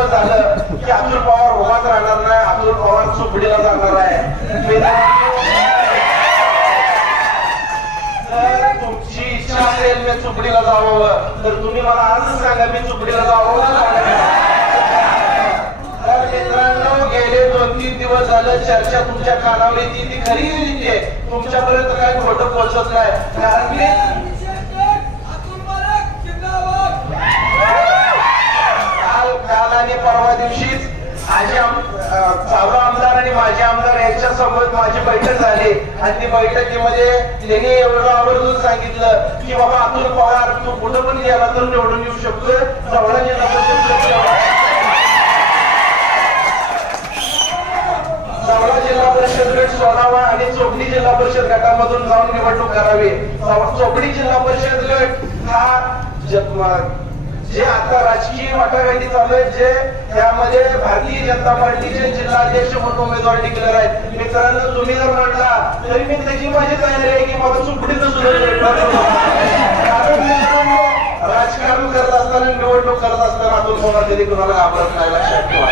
दिवस झालं की अतुल पवार उभाच राहणार नाही, अतुल पवार चुपडीला जाणार आहे. तुमची इच्छा असेल मी चुपडीला जावं तर तुम्ही मला आज सांगा मी चुपडीला जावं. तर मित्रांनो गेले 2-3 दिवस झालं चर्चा तुमच्या कानावर येते ती खरी येते, तुमच्यापर्यंत काय खोटं पोहोचत नाही. कारण मी काल आणि परवा दिवशीच चालू आमदार आणि माजी आमदार यांच्या सोबत माझी बैठक झाली आणि ती बैठकीमध्ये त्यांनी एवढं आवर्जून सांगितलं की बाबा अतुल पवार तू कुठं पण गेला तर निवडून येऊ शकतोय. जवळ जिल्हा परिषद गट सोडावा आणि चोपडी जिल्हा परिषद गटामधून जाऊन निवडणूक करावी. चोपडी जिल्हा परिषद गट हा जे आता राजकीय वाटाघाटी चालू आहेत, जे त्यामध्ये भारतीय जनता पार्टीचे जिल्हाध्यक्ष म्हणून उमेदवार डिक्लेअर आहेत. मित्रांनो तुम्ही जर म्हणला तरी मी त्याची माझी तयारी आहे की मला चुपडीचं सुद्धा राजकारण करत असताना निवडणूक करत असताना अतुल पवार कधी कुणाला घाबरत नाही, लक्षात ठेवा.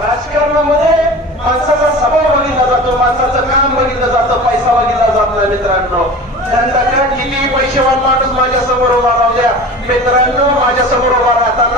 राजकारणामध्ये माणसाचा स्वभाव बघितला जातो, माणसाचं काम बघितलं जातं, पैसा बघितला जात नाही. मित्रांनो किती पैसेवान माणूस माझ्या समोर उभा राहू द्या, मित्रांनो माझ्या समोर उभा राहताना